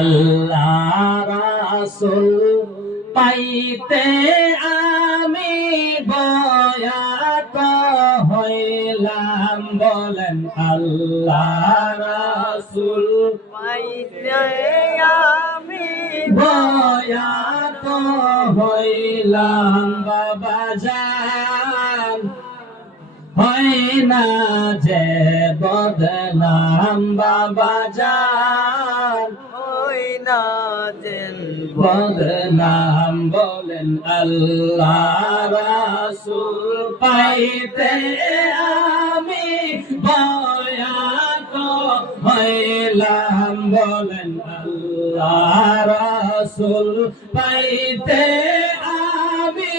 আল্লাহ রাসূল পাইতে আমি বয়াত হইলাম, বলেন আল্লাহ রাসূল পাইতে আমি বয়াত হইলাম। বাবা জান হয় না যে বদনাম, বাবা জান হই না যেন বদনাম, বলেন আল্লাহ রাসূল পাইতে আমি বয়াত হইলাম, বলেন আল্লাহ রাসূল পাইতে আমি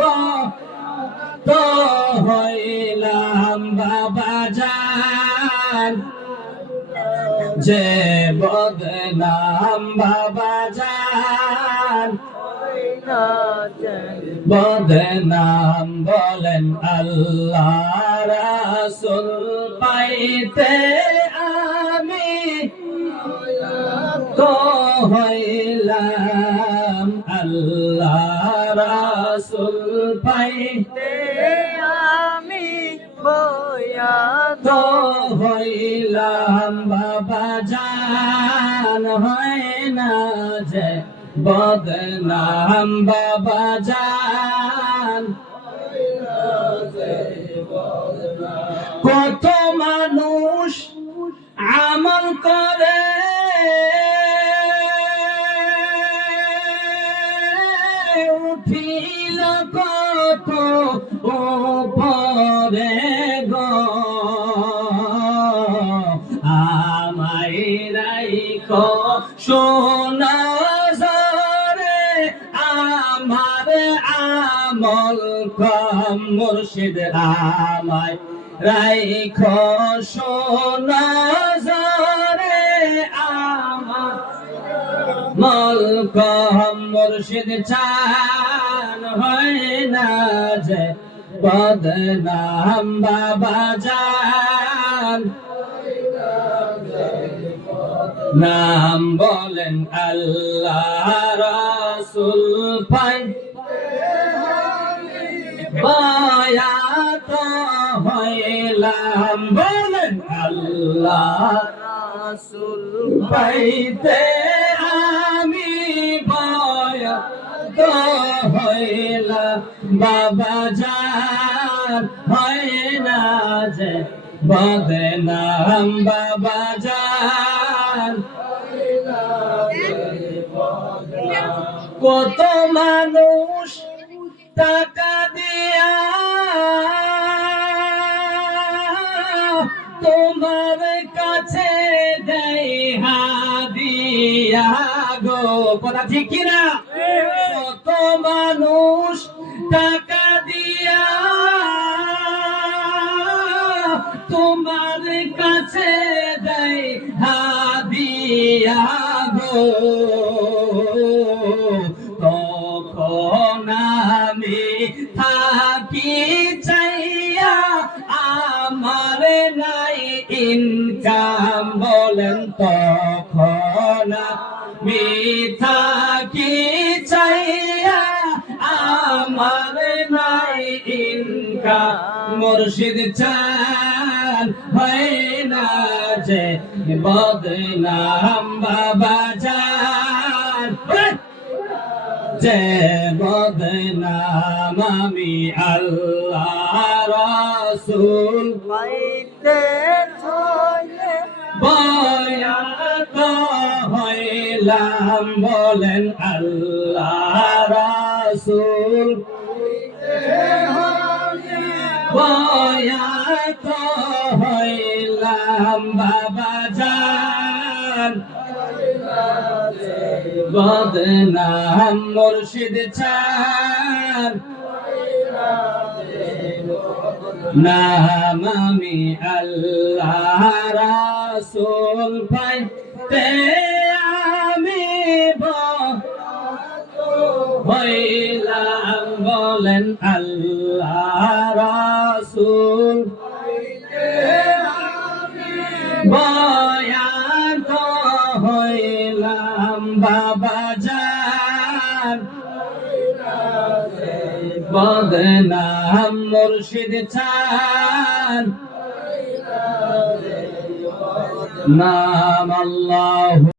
বয়াত হইলাম। বাবা জান যে বদনাম, বাবা জান হই না যেন বদনাম, বলেন আল্লাহ রাসূল পাইতে আমি তো হইলাম। আল্লাহ রাসূল পাইতে আমি বয়াত তো হইলাম। বাবা জান হয় না যে বদনাম, বাবা জান কত মানুষ আমল করে উঠিল কত উপরে গো, আমায় রাইখো সোনা জরে আমার আমল কম, মুর্শিদ আমায় রাইখো সোনা জরে আমার আমল কম, মুর্শিদ চান হয় না যে বদনাম, বাবা জান নাম বলেন আল্লাহ রাসূল পাইতে বয়াত হইলাম, বলেন আল্লাহ রাসূল পাইতে আমি বয়াত হইলাম। বাবা জান হয় না যে বদনাম, বাবা জান কত মানুষ টাকা দিয়া তোমার কাছে দেয় হাদিয়া গো, কথা ঠিক কিনা? কত মানুষ টাকা দিয়া তোমার কাছে দেয় হাদিয়া গো, তখন আমি থাকি চাইয়া আমার নাই ইনকাম, বলেন তখন আমি থাকি চাইয়া আমার নাই ইনকাম, মুর্শিদ চান হয় না যে বদনাম, বাবা জান যে বদনাম আমি আল্লাহ রাসূল পাইতে হইলে বয়াত হইলাম, বলেন আল্লাহ রাসূল বয়াত হইলাম। বাবা জান বদনাম, মুর্শিদ চান নাম আমি আল্লাহ রাসূল পাইতে আমি বয়াত হইলাম, বলেন আল্লাহ রাসূল বয়াত হইলাম। হইলাম বাবা জান বদনাম মুর্শিদ চান নাম আল্লাহ